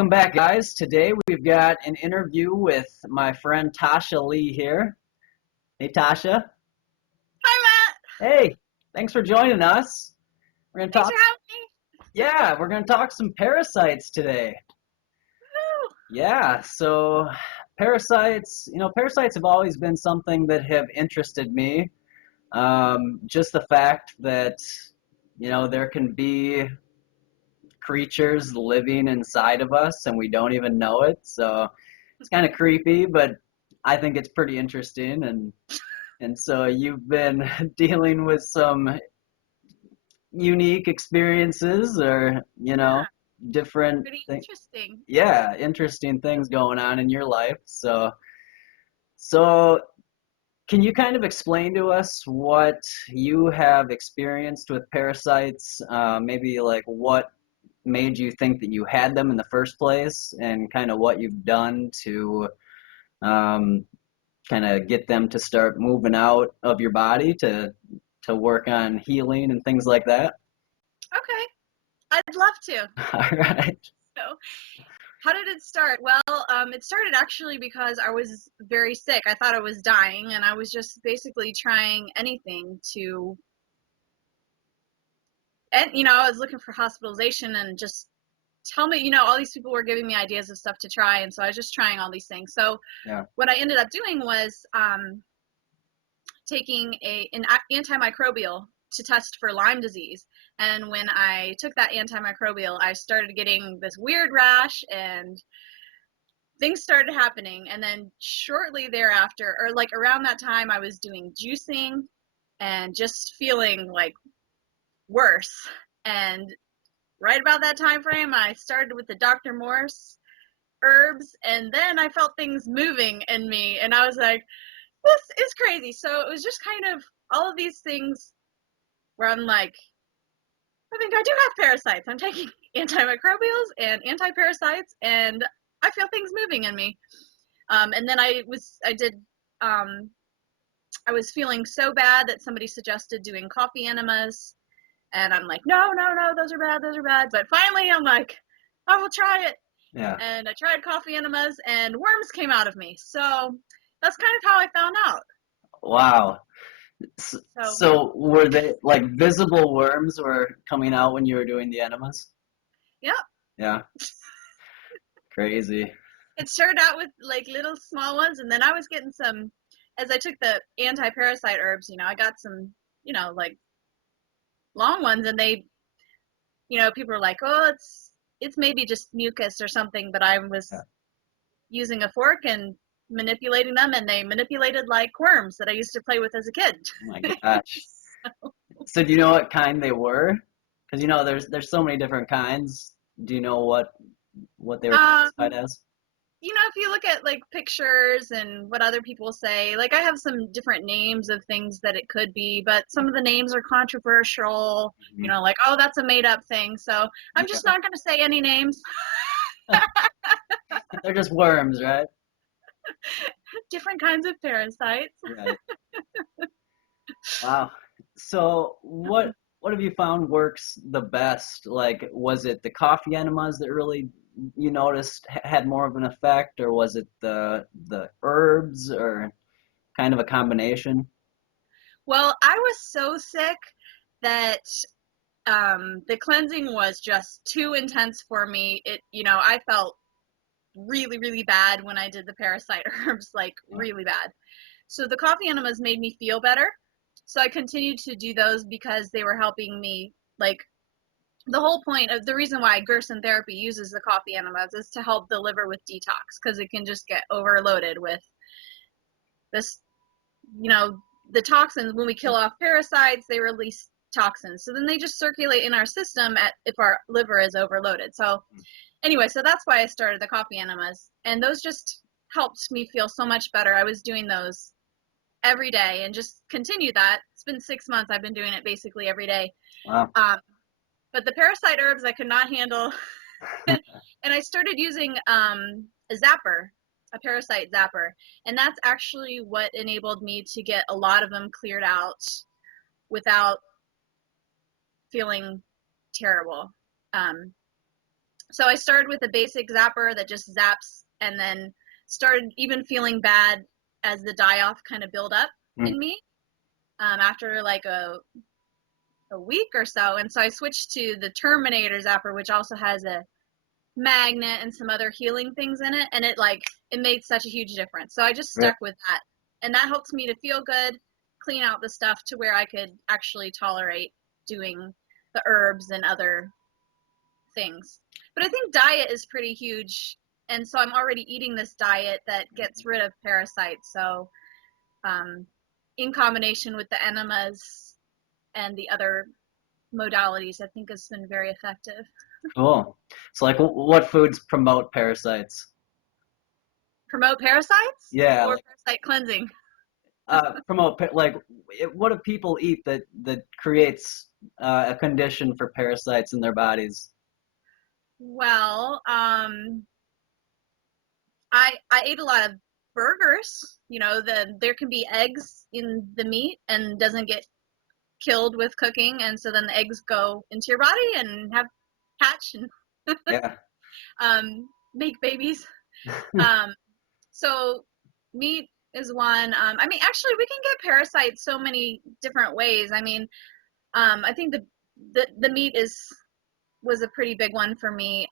Welcome back, guys. Today we've got an interview with my friend Tasha Lee here. Hey, Tasha. Hi, Matt. Hey, thanks for joining us. We're gonna Thanks talk. for having me. Yeah, we're gonna talk some parasites today. Woo. Yeah, so parasites. Parasites have always been something that have interested me. Just the fact that there can be creatures living inside of us and we don't even know it. So it's kind of creepy, but I think it's pretty interesting. And so you've been dealing with some unique experiences or, Yeah, different pretty things. interesting. Yeah, interesting things going on in your life. So can you kind of explain to us what you have experienced with parasites? Maybe like what made you think that you had them in the first place, and kind of what you've done to um, kind of get them to start moving out of your body to work on healing and things like that. Okay, I'd love to. All right. So, how did it start? Well, it started actually because I was very sick. I thought I was dying, and I was just basically trying anything to, and I was looking for hospitalization and just tell me, all these people were giving me ideas of stuff to try, and so I was just trying all these things. So, Yeah. what I ended up doing was taking an antimicrobial to test for Lyme disease. And when I took that antimicrobial, I started getting this weird rash and things started happening. And then shortly thereafter, or like around that time, I was doing juicing and just feeling like worse. And right about that time frame, I started with the Dr. Morse herbs, and then I felt things moving in me, and I was like, this is crazy. So it was just kind of all of these things where I'm like, I think I do have parasites. I'm taking antimicrobials and anti-parasites, and I feel things moving in me. And then I was feeling so bad that somebody suggested doing coffee enemas, and I'm like, no, no, no, those are bad. But finally, I'm like, I will try it. Yeah. And I tried coffee enemas, and worms came out of me. So that's kind of how I found out. Wow. So So were they like visible worms were coming out when you were doing the enemas? yeah, Yeah. Crazy. it started out with like little small ones, and then I was getting some as I took the anti-parasite herbs. I got some, like long ones, and they, people were like, oh, it's maybe just mucus or something, but I was Yeah. using a fork and manipulating them, and they manipulated like worms that I used to play with as a kid. Oh my gosh. So do you know what kind they were? Because there's so many different kinds. Do you know what they were classified um, as? if you look at like pictures and what other people say, like I have some different names of things that it could be, but some of the names are controversial, Mhm. like, oh, that's a made up thing. So I'm just Yeah. not going to say any names. They're just worms, right? Different kinds of parasites. Right. Wow. So what have you found works the best? Like, was it the coffee enemas that really you noticed had more of an effect, or was it the herbs, or kind of a combination? Well, I was so sick that the cleansing was just too intense for me. I felt really, really bad when I did the parasite herbs, like Yeah. really bad. So the coffee enemas made me feel better. So I continued to do those because they were helping me. Like the whole point of the reason why Gerson therapy uses the coffee enemas is to help the liver with detox, because it can just get overloaded with this, you know, the toxins. When we kill off parasites, they release toxins. So then they just circulate in our system if our liver is overloaded. So anyway, so that's why I started the coffee enemas, and those just helped me feel so much better. I was doing those every day and just continue that. It's been 6 months. I've been doing it basically every day. Wow. But the parasite herbs I could not handle. And I started using a zapper, a parasite zapper. And that's actually what enabled me to get a lot of them cleared out without feeling terrible. Um, So I started with a basic zapper that just zaps, and then started even feeling bad as the die off kind of build up Mm. in me after like a week or so. And so I switched to the Terminator zapper, which also has a magnet and some other healing things in it. And it made such a huge difference. So I just Right. stuck with that. And that helps me to feel good, clean out the stuff to where I could actually tolerate doing the herbs and other things. But I think diet is pretty huge. And so I'm already eating this diet that gets rid of parasites. So, in combination with the enemas and the other modalities, I think has been very effective. Cool. So like, what foods promote parasites? Promote parasites Yeah, or like parasite cleansing? like what do people eat that creates a condition for parasites in their bodies? Well, I ate a lot of burgers. There can be eggs in the meat and doesn't get killed with cooking, and so then the eggs go into your body and have hatch and Yeah. make babies. Um, so meat is one. I mean, actually, we can get parasites so many different ways. I mean, I think the meat was a pretty big one for me.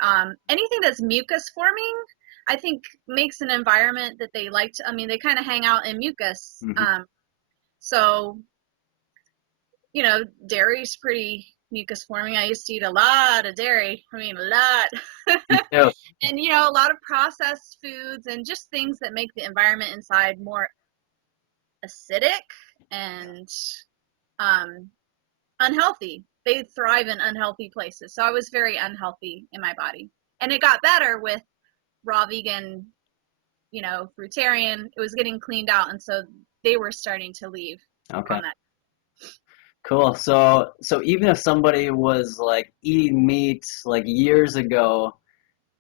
Anything that's mucus forming, I think makes an environment that they like to. I mean, they kind of hang out in mucus. Hmm. So dairy's pretty mucus forming. I used to eat a lot of dairy. I mean, a lot. Me too. And a lot of processed foods and just things that make the environment inside more acidic and um, unhealthy. They thrive in unhealthy places. So I was very unhealthy in my body. And it got better with raw vegan, fruitarian. It was getting cleaned out. And so they were starting to leave Okay. on that. Cool. So even if somebody was like eating meat like years ago,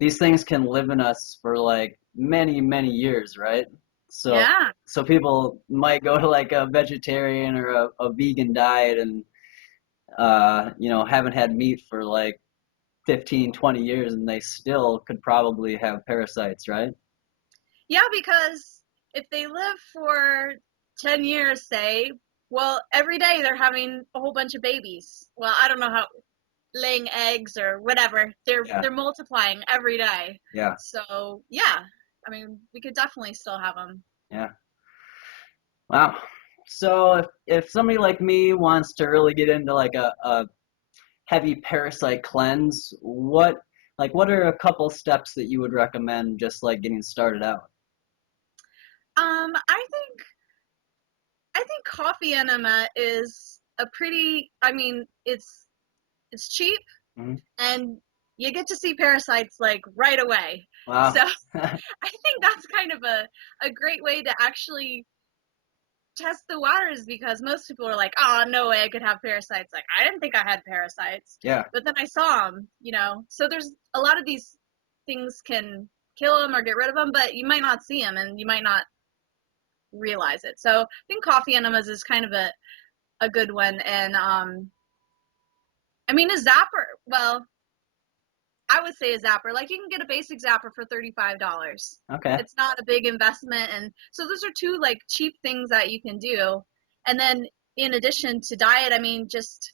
these things can live in us for like many, many years, right? So Yeah. so people might go to like a vegetarian or a vegan diet and haven't had meat for like 15, 20 years and they still could probably have parasites, right? Yeah, because if they live for 10 years, say, well, every day they're having a whole bunch of babies. Well, I don't know how laying eggs or whatever. They're Yeah. they're multiplying every day. Yeah. So, yeah. I mean, we could definitely still have them. Yeah. Wow. So if somebody like me wants to really get into like a heavy parasite cleanse, what are a couple steps that you would recommend just like getting started out? I think coffee enema is a pretty. I mean, it's cheap Hmm. and you get to see parasites like right away. So Wow. I think that's kind of a great way to actually test the waters, because most people are like, oh, no way I could have parasites. Like, I didn't think I had parasites. Yeah. But then I saw them. So there's a lot of these things can kill them or get rid of them, but you might not see them and you might not realize it. So I think coffee enemas is kind of a good one. And I mean, a zapper, well, I would say a zapper. Like, you can get a basic zapper for $35. Okay. It's not a big investment, and so those are two like cheap things that you can do. And then in addition to diet, I mean, just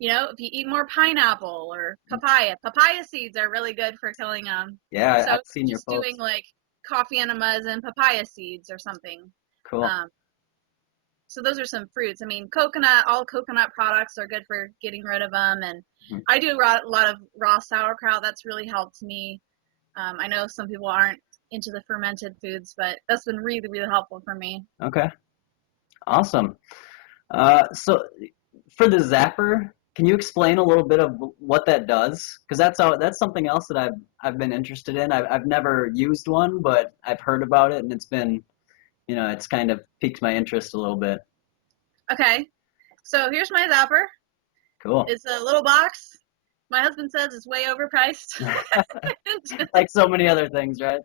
if you eat more pineapple or papaya seeds are really good for killing them. Yeah, So I've seen your just doing posts. like coffee enemas and papaya seeds or something. Cool. Um, so those are some fruits. I mean, all coconut products are good for getting rid of them. And Mhm. I do a lot of raw sauerkraut. That's really helped me. I know some people aren't into the fermented foods, but that's been really, really helpful for me. Okay. Awesome. So for the zapper, can you explain a little bit of what that does? Because that's something else that I've been interested in. I've never used one, but I've heard about it, and it's been, it's kind of piqued my interest a little bit. Okay, so here's my zapper. Cool. It's a little box. My husband says it's way overpriced. Like so many other things, right?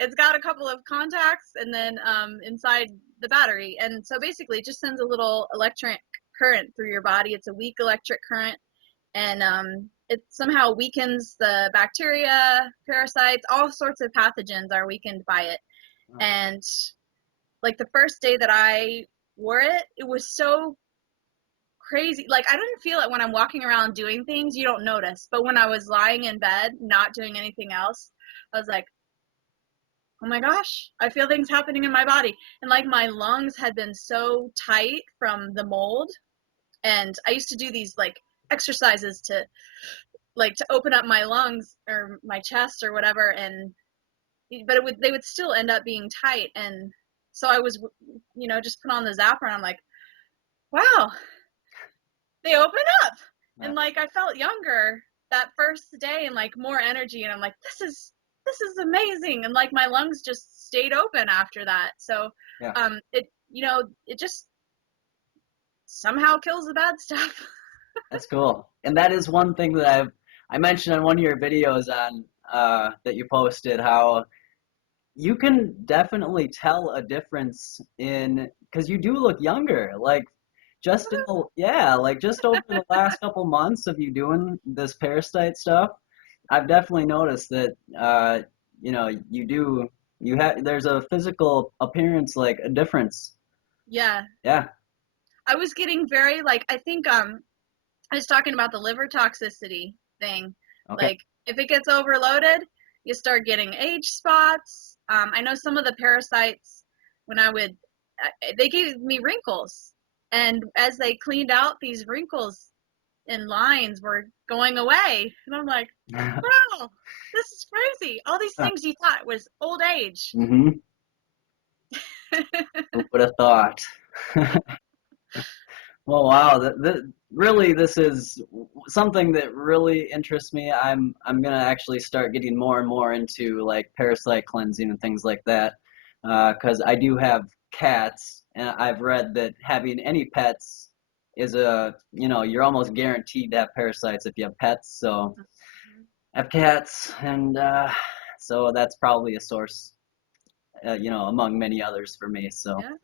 It's got a couple of contacts and then inside the battery. And so basically it just sends a little electric current through your body. It's a weak electric current. and it somehow weakens the bacteria, parasites, all sorts of pathogens are weakened by it. And like the first day that I wore it, it was so crazy. Like I didn't feel it when I'm walking around doing things, you don't notice. But when I was lying in bed, not doing anything else, I was like, oh my gosh, I feel things happening in my body. And like my lungs had been so tight from the mold. And I used to do these like exercises to open up my lungs or my chest or whatever, and but they would still end up being tight. And so I was, just put on the zapper, and I'm like, wow, they open up. Yeah. And like I felt younger that first day and like more energy, and I'm like, this is amazing. And like my lungs just stayed open after that. So yeah. It just somehow kills the bad stuff. That's cool. And that is one thing that I mentioned on one of your videos on that you posted, how you can definitely tell a difference because you do look younger. Like just over the last couple months of you doing this parasite stuff, I've definitely noticed that there's a physical appearance, like a difference. Yeah. Yeah. I was getting very I think I was talking about the liver toxicity thing. Okay. Like if it gets overloaded, you start getting age spots. I know some of the parasites, when they gave me wrinkles, and as they cleaned out, these wrinkles and lines were going away, and I'm like, wow, this is crazy. All these things you thought was old age. Mm-hmm. Who would have thought? Well, wow. This is something that really interests me. I'm gonna actually start getting more and more into like parasite cleansing and things like that, because I do have cats, and I've read that having any pets is you're almost guaranteed to have parasites if you have pets. So I have cats, and so that's probably a source, among many others for me. So. Yeah.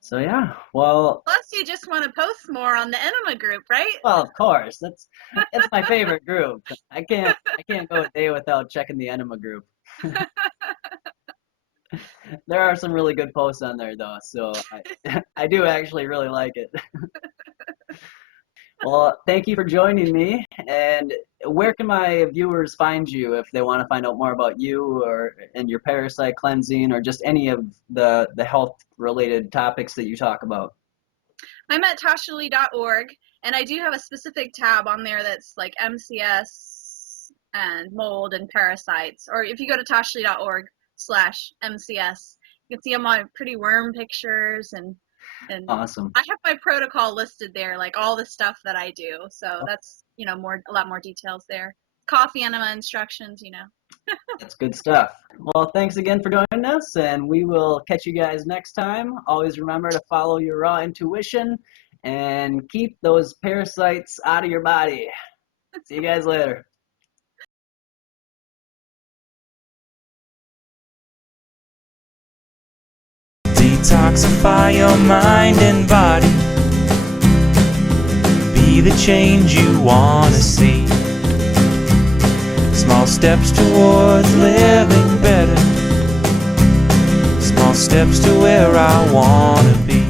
So yeah, well. Plus, you just want to post more on the enema group, right? Well, of course, it's my favorite group. I can't go a day without checking the enema group. There are some really good posts on there, though, so I do actually really like it. Well, thank you for joining me. And where can my viewers find you if they want to find out more about you and your parasite cleansing, or just any of the health-related topics that you talk about? I'm at tashalee.org, and I do have a specific tab on there that's like MCS and mold and parasites. Or if you go to tashalee.org/MCS, you can see all my pretty worm pictures, and awesome. I have my protocol listed there, like all the stuff that I do. So that's, a lot more details there. Coffee enema instructions, That's good stuff. Well, thanks again for joining us, and we will catch you guys next time. Always remember to follow your raw intuition and keep those parasites out of your body. See you guys later. Detoxify your mind and body. Be the change you want to see. Small steps towards living better. Small steps to where I want to be.